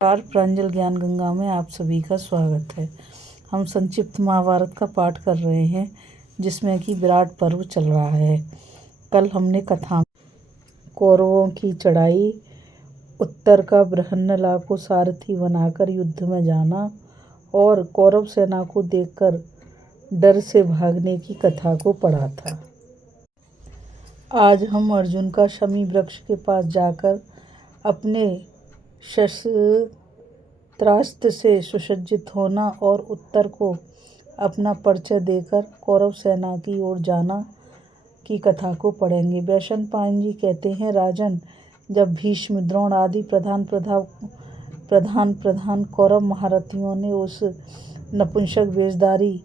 नमस्कार। प्रांजल ज्ञान गंगा में आप सभी का स्वागत है। हम संक्षिप्त महाभारत का पाठ कर रहे हैं, जिसमें कि विराट पर्व चल रहा है। कल हमने कथा कौरवों की चढ़ाई, उत्तर का बृहन्नला को सारथी बनाकर युद्ध में जाना और कौरव सेना को देखकर डर से भागने की कथा को पढ़ा था। आज हम अर्जुन का शमी वृक्ष के पास जाकर अपने शस्त्रास्त्र से सुसज्जित होना और उत्तर को अपना परिचय देकर कौरव सेना की ओर जाना की कथा को पढ़ेंगे। वैशंपायन जी कहते हैं, राजन, जब भीष्म, द्रोण आदि प्रधान कौरव महारथियों ने उस नपुंसक वेशधारी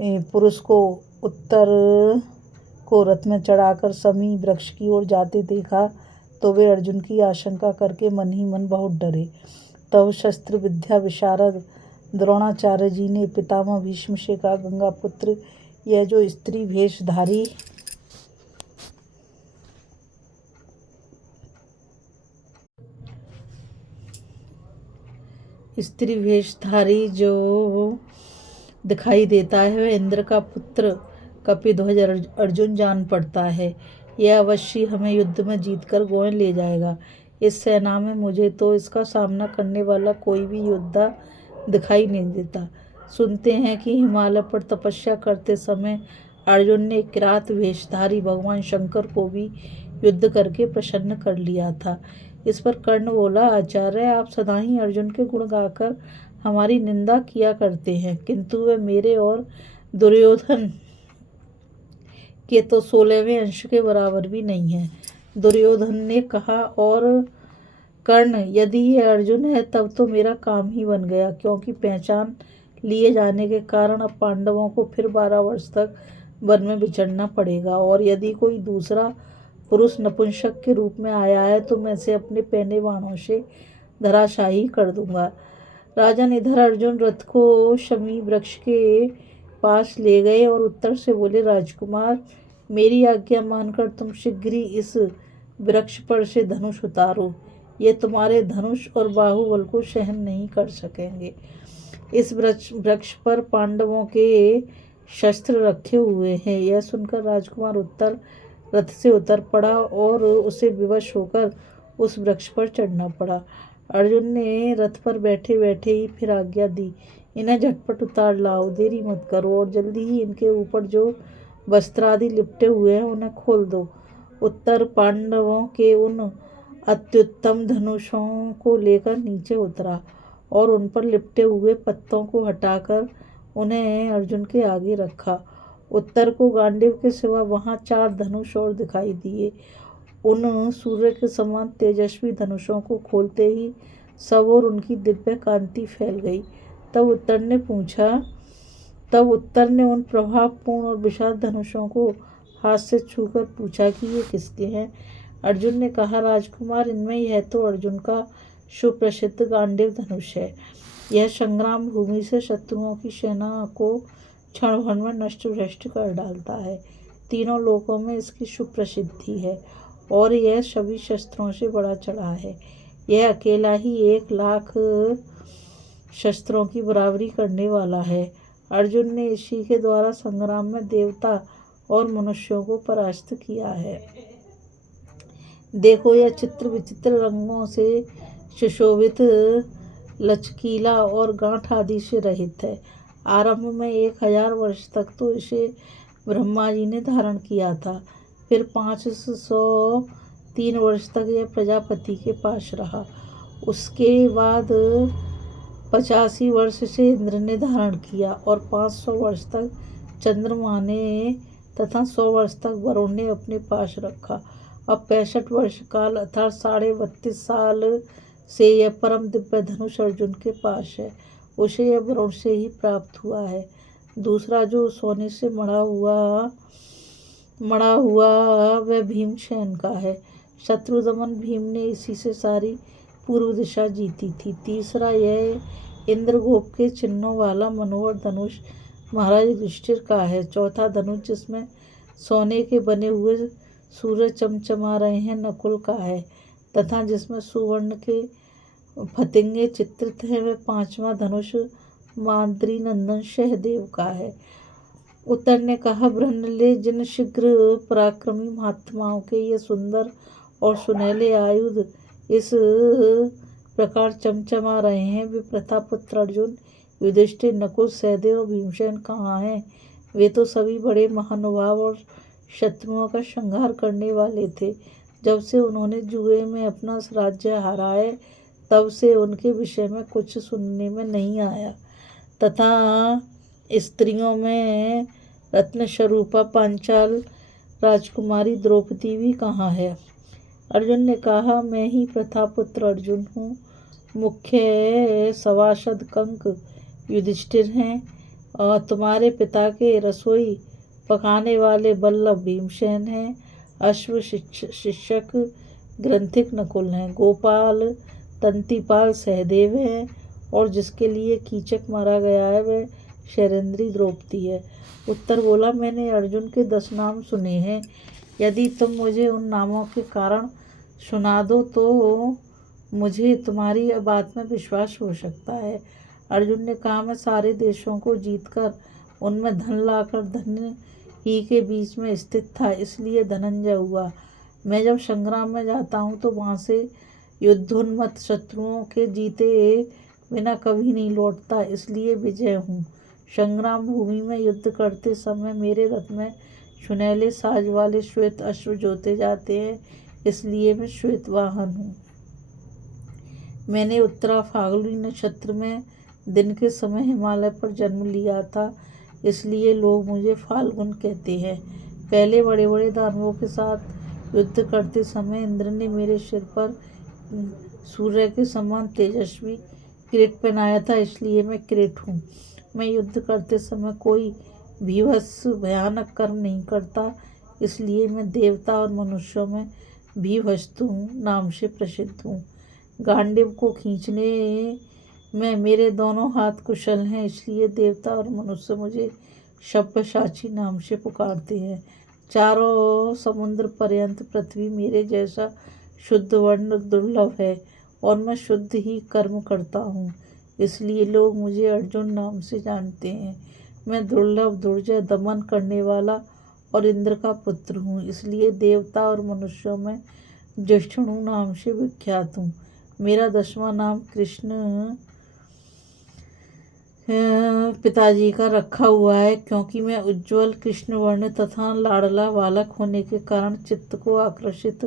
पुरुष को उत्तर को रथ में चढ़ाकर शमी वृक्ष की ओर जाते देखा तो वे अर्जुन की आशंका करके मन ही मन बहुत डरे। तब शस्त्र विद्या विशारद द्रोणाचार्य जी ने पितामह भीष्म से कहा, गंगा पुत्र, यह जो स्त्री वेशधारी जो दिखाई देता है वह इंद्र का पुत्र कपिध्वज अर्जुन जान पड़ता है। यह अवश्य हमें युद्ध में जीतकर गोयन ले जाएगा। इस सेना में मुझे तो इसका सामना करने वाला कोई भी योद्धा दिखाई नहीं देता। सुनते हैं कि हिमालय पर तपस्या करते समय अर्जुन ने किरात वेशधारी भगवान शंकर को भी युद्ध करके प्रसन्न कर लिया था। इस पर कर्ण बोला, आचार्य, आप सदा ही अर्जुन के गुण गाकर हमारी निंदा किया करते हैं, किंतु वह मेरे और दुर्योधन के तो 16वें अंश के बराबर भी नहीं है। दुर्योधन ने कहा, और कर्ण, यदि ये अर्जुन है तब तो मेरा काम ही बन गया, क्योंकि पहचान लिए जाने के कारण अब पांडवों को फिर 12 वर्ष तक वन में विचरना पड़ेगा, और यदि कोई दूसरा पुरुष नपुंसक के रूप में आया है तो मैं इसे अपने पहने बाणों से धराशायी कर दूंगा। राजन, इधर अर्जुन रथ को शमी वृक्ष के पास ले गए और उत्तर से बोले, राजकुमार, मेरी आज्ञा मानकर तुम शीघ्र ही इस वृक्ष पर से धनुष उतारो। ये तुम्हारे धनुष और बाहुबल को सहन नहीं कर सकेंगे। इस वृक्ष पर पांडवों के शस्त्र रखे हुए हैं। यह सुनकर राजकुमार उत्तर रथ से उतर पड़ा और उसे विवश होकर उस वृक्ष पर चढ़ना पड़ा। अर्जुन ने रथ पर बैठे बैठे ही फिर आज्ञा दी, इन्हें झटपट उतार लाओ, देरी मत करो और जल्दी ही इनके ऊपर जो वस्त्र आदि लिपटे हुए हैं उन्हें खोल दो। उत्तर पांडवों के उन अत्युत्तम धनुषों को लेकर नीचे उतरा और उन पर लिपटे हुए पत्तों को हटाकर उन्हें अर्जुन के आगे रखा। उत्तर को गांडीव के सिवा वहां 4 धनुष और दिखाई दिए। उन सूर्य के समान तेजस्वी धनुषों को खोलते ही सब और उनकी दिव्य कांति फैल गई। तब उत्तर ने उन प्रभावपूर्ण और विशाल धनुषों को हाथ से छूकर पूछा कि ये किसके हैं। अर्जुन ने कहा, राजकुमार, इनमें यह तो अर्जुन का सुप्रसिद्ध गांडीव धनुष है। यह संग्राम भूमि से शत्रुओं की सेना को क्षण भर में नष्ट भ्रष्ट कर डालता है। तीनों लोकों में इसकी सुप्रसिद्धि है और यह सभी शस्त्रों से बड़ा चढ़ा है। यह अकेला ही 1 लाख शस्त्रों की बराबरी करने वाला है। अर्जुन ने इसी के द्वारा संग्राम में देवता और मनुष्यों को परास्त किया है। देखो, यह चित्र विचित्र रंगों से सुशोभित, लचकीला और गांठ आदि से रहित है। आरंभ में 1000 वर्ष तक तो इसे ब्रह्मा जी ने धारण किया था। फिर 503 वर्ष तक यह प्रजापति के पास रहा। उसके बाद 85 वर्ष से इंद्र ने धारण किया और 500 वर्ष तक चंद्रमा ने तथा 100 वर्ष तक वरुण ने अपने पास रखा। अब 65 वर्ष काल अर्थात 32.5 साल से यह परम दिव्य धनुष अर्जुन के पास है। उसे यह वरुण से ही प्राप्त हुआ है। दूसरा जो सोने से मढ़ा हुआ वह भीमसेन का है। शत्रुदमन भीम ने इसी से सारी पूर्व दिशा जीती थी। तीसरा यह इंद्रगोप के चिन्हों वाला मनोहर धनुष महाराज युधिष्ठिर का है। चौथा धनुष जिसमें सोने के बने हुए सूरज चमचमा रहे हैं नकुल का है, तथा जिसमें सुवर्ण के फतिंगे चित्रित है, वह 5वां धनुष माद्री नंदन सहदेव का है। उत्तर ने कहा, ब्रह्मले, जिन शीघ्र पराक्रमी महात्माओं के ये सुंदर और सुनहले आयुध इस प्रकार चमचमा रहे हैं, वे प्रतापपुत्र अर्जुन, युधिष्ठिर, नकुल, सहदेव और भीमसेन कहाँ हैं? वे तो सभी बड़े महानुभाव और शत्रुओं का संहार करने वाले थे। जब से उन्होंने जुए में अपना राज्य हारा है, तब से उनके विषय में कुछ सुनने में नहीं आया। तथा स्त्रियों में रत्न स्वरूपा पांचाल राजकुमारी द्रौपदी भी कहाँ है? अर्जुन ने कहा, मैं ही प्रतापपुत्र अर्जुन हूँ। मुख्य सभासद कंक युधिष्ठिर हैं और तुम्हारे पिता के रसोई पकाने वाले बल्लभ भीमसेन हैं। अश्व शिक्षक ग्रंथिक नकुल हैं। गोपाल तंतीपाल सहदेव हैं और जिसके लिए कीचक मारा गया है वह शैलेंद्री द्रौपदी है। उत्तर बोला, मैंने अर्जुन के 10 नाम सुने हैं। यदि तुम मुझे उन नामों के कारण सुना दो तो मुझे तुम्हारी बात में विश्वास हो सकता है। अर्जुन ने कहा, मैं सारे देशों को जीतकर उनमें धन लाकर धन्य ही के बीच में स्थित था, इसलिए धनंजय हुआ। मैं जब संग्राम में जाता हूँ तो वहाँ से युद्धोन्मत्त शत्रुओं के जीते बिना कभी नहीं लौटता, इसलिए विजय हूँ। संग्राम भूमि में युद्ध करते समय मेरे रथ में सुनहले साज वाले श्वेत अश्व जोते जाते हैं, इसलिए मैं श्वेत वाहन हूँ। मैंने उत्तरा फाल्गुनी नक्षत्र में दिन के समय हिमालय पर जन्म लिया था, इसलिए लोग मुझे फाल्गुन कहते हैं। पहले बड़े बड़े दानवों के साथ युद्ध करते समय इंद्र ने मेरे सिर पर सूर्य के समान तेजस्वी किरीट पहनाया था, इसलिए मैं किरीट हूँ। मैं युद्ध करते समय कोई भीभत्स भयानक कर्म नहीं करता, इसलिए मैं देवता और मनुष्यों में भीभत्सु नाम से प्रसिद्ध हूँ। गांडीव को खींचने में मेरे दोनों हाथ कुशल हैं, इसलिए देवता और मनुष्य मुझे सब्यसाची नाम से पुकारते हैं। चारों समुद्र पर्यंत पृथ्वी मेरे जैसा शुद्ध वर्ण दुर्लभ है और मैं शुद्ध ही कर्म करता हूँ, इसलिए लोग मुझे अर्जुन नाम से जानते हैं। मैं दुर्लभ दुर्जय दमन करने वाला और इंद्र का पुत्र हूँ, इसलिए देवता और मनुष्यों में जिष्णु नाम से विख्यात हूँ। मेरा 10वां नाम कृष्ण पिताजी का रखा हुआ है, क्योंकि मैं उज्ज्वल कृष्ण वर्ण तथा लाडला बालक होने के कारण चित्त को आकर्षित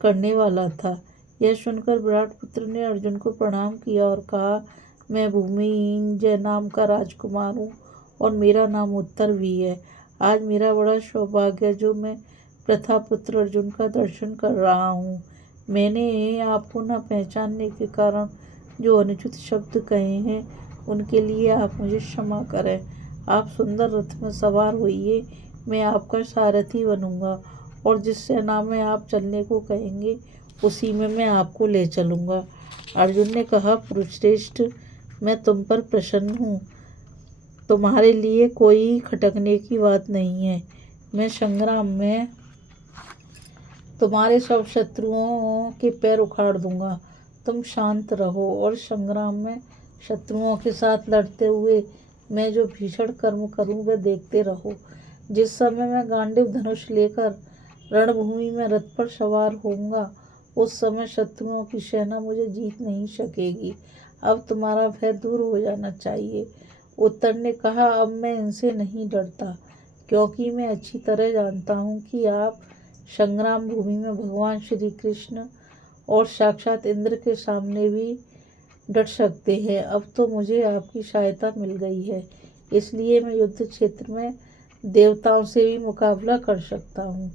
करने वाला था। यह सुनकर विराट पुत्र ने अर्जुन को प्रणाम किया और कहा, मैं भूमिंजय नाम का राजकुमार हूँ और मेरा नाम उत्तर भी है। आज मेरा बड़ा सौभाग्य जो मैं प्रतापपुत्र अर्जुन का दर्शन कर रहा हूँ। मैंने आपको न पहचानने के कारण जो अनुचित शब्द कहे हैं उनके लिए आप मुझे क्षमा करें। आप सुंदर रथ में सवार होइए, मैं आपका सारथी बनूंगा और जिस सेना में आप चलने को कहेंगे उसी में मैं आपको ले चलूँगा। अर्जुन ने कहा, पुरुषश्रेष्ठ, मैं तुम पर प्रसन्न हूँ। तुम्हारे लिए कोई खटकने की बात नहीं है। मैं संग्राम में तुम्हारे सब शत्रुओं के पैर उखाड़ दूंगा। तुम शांत रहो और संग्राम में शत्रुओं के साथ लड़ते हुए मैं जो भीषण कर्म करूं वह देखते रहो। जिस समय मैं गांडीव धनुष लेकर रणभूमि में रथ पर सवार होऊंगा, उस समय शत्रुओं की सेना मुझे जीत नहीं सकेगी। अब तुम्हारा भय दूर हो जाना चाहिए। उत्तर ने कहा, अब मैं इनसे नहीं डरता, क्योंकि मैं अच्छी तरह जानता हूँ कि आप संग्राम भूमि में भगवान श्री कृष्ण और साक्षात इंद्र के सामने भी डट सकते हैं। अब तो मुझे आपकी सहायता मिल गई है, इसलिए मैं युद्ध क्षेत्र में देवताओं से भी मुकाबला कर सकता हूँ।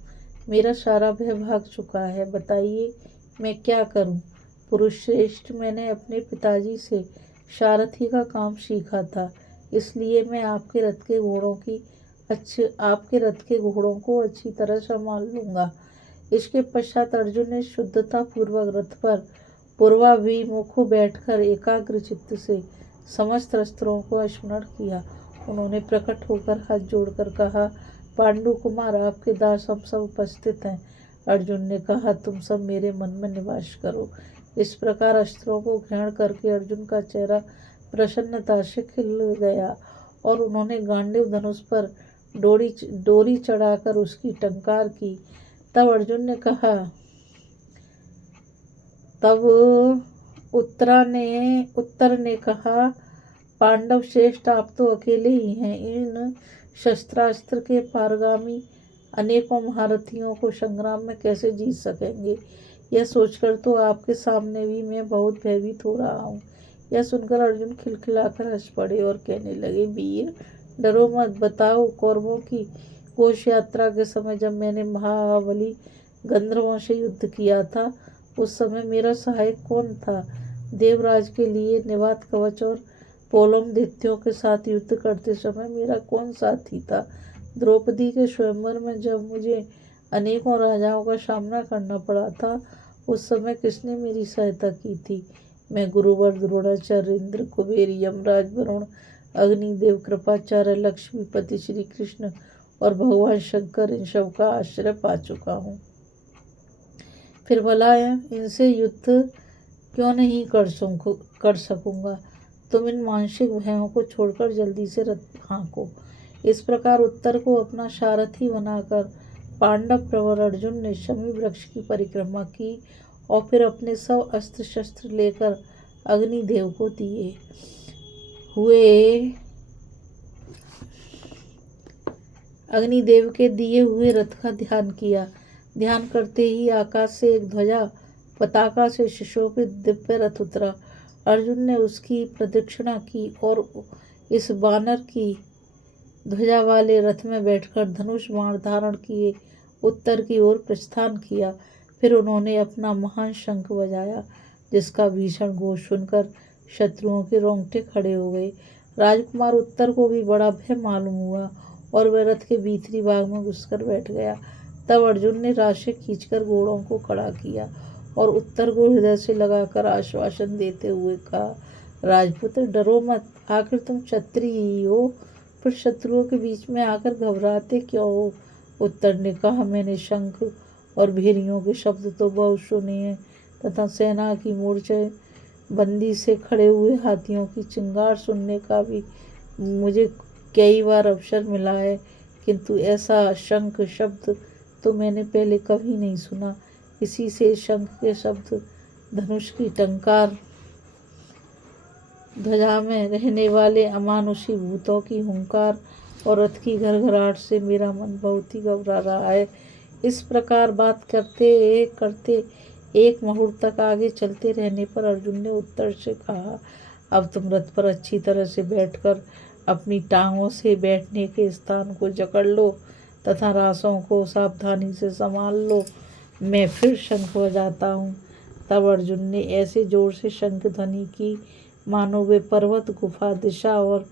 मेरा सारा भय भाग चुका है। बताइए मैं क्या करूँ? पुरुष श्रेष्ठ, मैंने अपने पिताजी से सारथी का काम सीखा था, इसलिए मैं आपके रथ के घोड़ों को अच्छी तरह संभाल लूँगा। इसके पश्चात अर्जुन ने शुद्धता पूर्वक रथ पर पूर्वाभिमुख बैठकर एकाग्र चित्त से समस्त अस्त्रों को स्मरण किया। उन्होंने प्रकट होकर हाथ जोड़कर कहा, पांडु कुमार, आपके दास हम सब उपस्थित हैं। अर्जुन ने कहा, तुम सब मेरे मन में निवास करो। इस प्रकार अस्त्रों को ग्रहण करके अर्जुन का चेहरा प्रसन्नता से खिल गया और उन्होंने गांडीव धनुष पर डोरी चढ़ाकर उसकी टंकार की। तब उत्तर ने कहा, पांडव श्रेष्ठ, आप तो अकेले ही हैं। इन शस्त्रास्त्र के पारगामी अनेकों महारथियों को संग्राम में कैसे जीत सकेंगे? यह सोचकर तो आपके सामने भी मैं बहुत भयभीत हो रहा हूँ। यह सुनकर अर्जुन खिलखिलाकर हंस पड़े और कहने लगे, वीर डरो मत। बताओ, कौरवों की घोष यात्रा के समय जब मैंने महाबली गंधर्वों से युद्ध किया था, उस समय मेरा सहायक कौन था? देवराज के लिए निवात कवच और पोलम दैत्यों के साथ युद्ध करते समय मेरा कौन साथी था? द्रौपदी के स्वयंवर में जब मुझे अनेकों राजाओं का सामना करना पड़ा था, उस समय किसने मेरी सहायता की थी? मैं गुरुवर द्रोणाचार्य, इंद्र, कुबेर, यमराज, वरुण, अग्निदेव, कृपाचार्य, लक्ष्मीपति, श्री कृष्ण और भगवान शंकर, इन सब का आश्रय पा चुका हूँ। फिर भला इनसे युद्ध क्यों नहीं कर सकूंगा? तुम इन मानसिक भयों को छोड़कर जल्दी से रथ हाँको। इस प्रकार उत्तर को अपना सारथी बनाकर पांडव प्रवर अर्जुन ने शमी वृक्ष की परिक्रमा की और फिर अपने सब अस्त्र शस्त्र लेकर अग्निदेव को दिए हुए रथ का ध्यान किया। ध्यान करते ही आकाश से एक ध्वजा पताका से सुशोभित दिव्य रथ उतरा। अर्जुन ने उसकी प्रदक्षिणा की और इस वानर की ध्वजा वाले रथ में बैठकर धनुष बाण धारण किए उत्तर की ओर प्रस्थान किया। फिर उन्होंने अपना महान शंख बजाया, जिसका भीषण घोष सुनकर शत्रुओं के रोंगटे खड़े हो गए। राजकुमार उत्तर को भी बड़ा भय मालूम हुआ और वह रथ के भीतरी भाग में घुसकर बैठ गया। तब अर्जुन ने राशि खींचकर घोड़ों को खड़ा किया और उत्तर को हृदय से लगाकर आश्वासन देते हुए कहा, राजपुत्र डरो मत। आखिर तुम क्षत्रिय ही हो, फिर शत्रुओं के बीच में आकर घबराते क्यों हो? उत्तर ने कहा, मैंने शंख और भेरियों के शब्द तो बहुत सुने हैं तथा सेना की मोर्चे बंदी से खड़े हुए हाथियों की चिंगार सुनने का भी मुझे कई बार अवसर मिला है, किंतु ऐसा शंख शब्द तो मैंने पहले कभी नहीं सुना। इसी से शंख के शब्द, धनुष की टंकार, ध्वजा में रहने वाले अमानुषी भूतों की हुंकार और रथ की घरघराहट से मेरा मन बहुत ही घबरा रहा है। इस प्रकार बात करते करते एक मुहूर्त तक आगे चलते रहने पर अर्जुन ने उत्तर से कहा, अब तुम रथ पर अच्छी तरह से बैठकर अपनी टांगों से बैठने के स्थान को जकड़ लो तथा रासों को सावधानी से संभाल लो। मैं फिर शंख बजाता हूँ। तब अर्जुन ने ऐसे जोर से शंख ध्वनि की मानो वे पर्वत, गुफा, दिशा और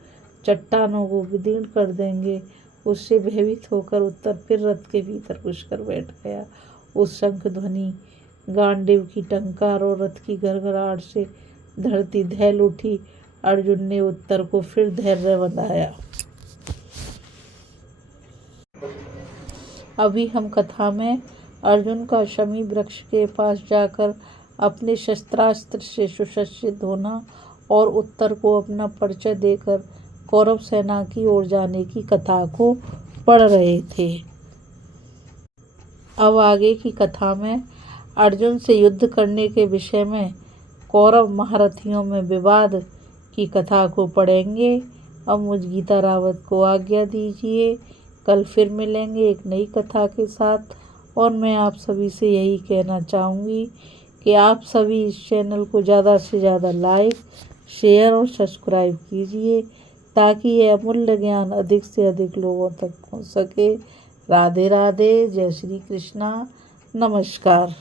चट्टानों को विदीर्ण कर देंगे। उससे भयभीत होकर उत्तर फिर रथ के भीतर घुसकर बैठ गया। उस शंख ध्वनि, गांडीव की टंकार और रथ की घरघराहट से धरती दहल उठी। अर्जुन ने उत्तर को फिर धैर्य बंधाया। अभी हम कथा में अर्जुन का शमी वृक्ष के पास जाकर अपने शस्त्रास्त्र से सुसज्जित होना और उत्तर को अपना परिचय देकर कौरव सेना की ओर जाने की कथा को पढ़ रहे थे। अब आगे की कथा में अर्जुन से युद्ध करने के विषय में कौरव महारथियों में विवाद की कथा को पढ़ेंगे। अब मुझ गीता रावत को आज्ञा दीजिए। कल फिर मिलेंगे एक नई कथा के साथ। और मैं आप सभी से यही कहना चाहूँगी कि आप सभी इस चैनल को ज़्यादा से ज़्यादा लाइक, शेयर और सब्सक्राइब कीजिए ताकि यह अमूल्य ज्ञान अधिक से अधिक लोगों तक पहुँच सके। राधे राधे, जय श्री कृष्णा, नमस्कार।